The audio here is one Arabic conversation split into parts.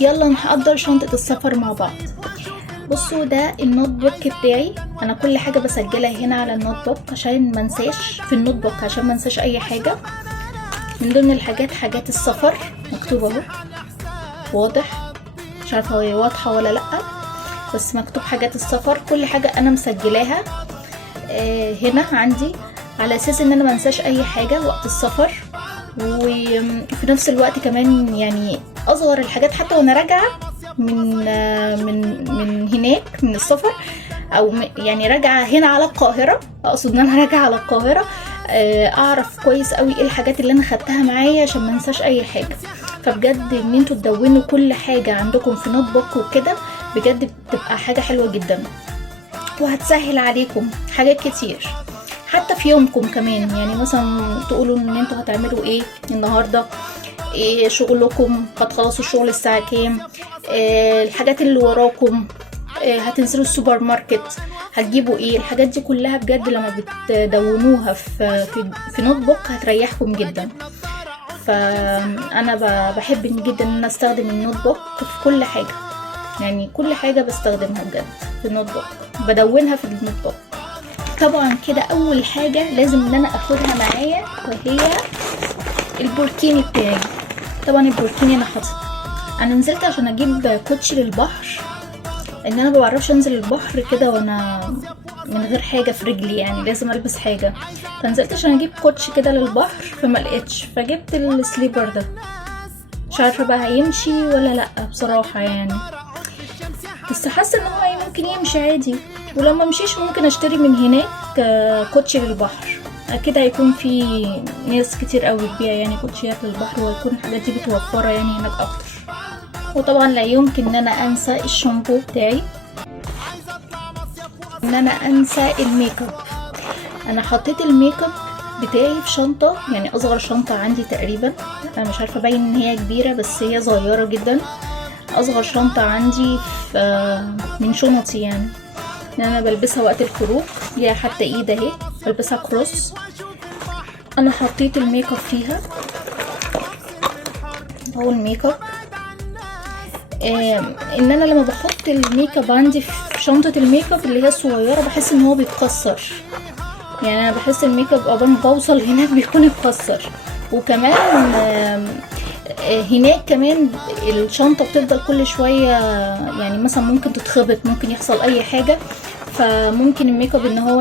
يلا نحضر شنطة السفر مع بعض. بصوا ده النوت بوك بتاعي، انا كل حاجة بسجلها هنا على النوت بوك عشان منساش، في النوت بوك عشان منساش اي حاجة. من ضمن الحاجات حاجات السفر مكتوبة اهو، واضح؟ مش عارفة هي واضحة ولا لأ، بس مكتوب حاجات السفر. كل حاجة انا مسجلاها هنا عندي على اساس ان انا منساش اي حاجة وقت السفر. وفي نفس الوقت كمان يعني اصغر الحاجات حتى وانا راجعة من هناك من السفر، او يعني راجعة هنا على القاهرة، اقصد ان انا راجعة على القاهرة، اعرف كويس قوي ايه الحاجات اللي انا خدتها معايا عشان ما انساش اي حاجة. فبجد ان انتوا تدونوا كل حاجة عندكم في نوت بوك وكده بجد بتبقى حاجة حلوة جدا، وهتسهل عليكم حاجات كتير حتى في يومكم كمان. يعني مثلا تقولوا ان انتوا هتعملوا ايه النهارده، ايه شغلكم، هتخلصوا الشغل الساعه كام، الحاجات اللي وراكم، هتنزلوا السوبر ماركت هتجيبوا ايه. الحاجات دي كلها بجد لما بتدونوها في نوت بوك هتريحكم جدا. فانا بحب جدا ان انا استخدم النوت بوك في كل حاجه، يعني كل حاجه بستخدمها بجد في النوت بوك، بدونها في النوت بوك. طبعا كده اول حاجه لازم ان انا اخدها معايا وهي البوركيني بتاعي. طبعا البوركيني انا حاطه، انا نزلت عشان اجيب كوتش للبحر، ان انا ما بعرفش انزل البحر كده وانا من غير حاجه في رجلي، يعني لازم البس حاجه. فنزلت عشان اجيب كوتش كده للبحر فما لقيتش، فجبت السليبر ده. مش عارفه بقى هيمشي ولا لا بصراحه يعني، بس حاسه ان هو ممكن يمشي عادي. ولما مشيش ممكن اشتري من هناك كوتشي للبحر، اكيد هيكون في ناس كتير قوي بتبيع يعني كوتشيات للبحر، وهيكون الحاجات دي متوفره يعني هناك اكتر. وطبعا لا يمكن ان انا انسى الشامبو بتاعي، ان انا انسى الميك اب. انا حطيت الميك اب بتاعي في شنطه، يعني اصغر شنطه عندي تقريبا، انا مش عارفه باين ان هي كبيره بس هي صغيره جدا، اصغر شنطه عندي من شنطي يعني، ان انا بلبسها وقت الخروج، ليها حتى ايد اهي بلبسها كروس. انا حطيت الميك اب فيها اهو الميك اب. ان انا لما بحط الميك اب عندي في شنطه الميك اب اللي هي الصغيره بحس ان هو بيتكسر، يعني انا بحس الميك اب قبل ما بوصل هناك بيكون اتكسر. وكمان هناك كمان الشنطه بتفضل كل شويه، يعني مثلا ممكن تتخبط، ممكن يحصل اي حاجه، فممكن الميك اب ان هو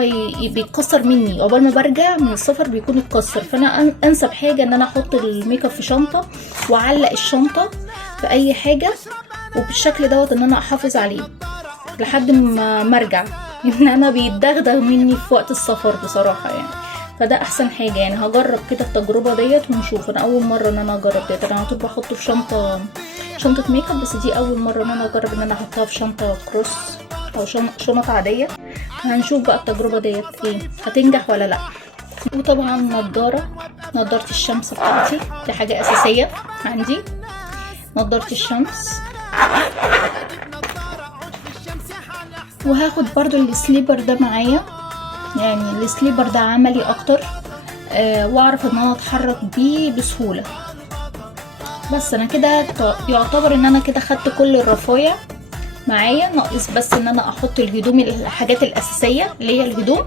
بيتكسر مني قبل ما برجع من السفر بيكون اتكسر. فانا انسب حاجه ان انا احط الميك اب في شنطه واعلق الشنطه في اي حاجه، وبالشكل دوت ان انا احافظ عليه لحد ما ارجع، ان انا بيتدغدغ مني في وقت السفر بصراحه يعني. فده احسن حاجه يعني. هجرب كده التجربه ديت ونشوف، انا اول مره ان انا اجرب ديت، انا على طول بحطه في شنطه ميك اب، بس دي اول مره ان انا اجرب ان انا احطها في شنطه كروس او شنط عاديه. هنشوف بقى التجربه ديت ايه، هتنجح ولا لا. وطبعا نضاره الشمس بتاعتي دي حاجه اساسيه عندي، نضاره الشمس. وهاخد برضو السليبر ده معايا، يعني السليبر ده عملي اكتر، واعرف ان انا اتحرك بيه بسهوله. بس انا كده يعتبر ان انا كده خدت كل الرفايع معايا، ناقص بس ان انا احط الهدوم، الحاجات الاساسيه اللي هي الهدوم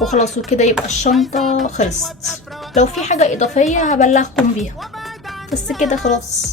وخلاص، وكده يبقى الشنطه خلصت. لو في حاجه اضافيه هبلغكم بيها، بس كده خلاص.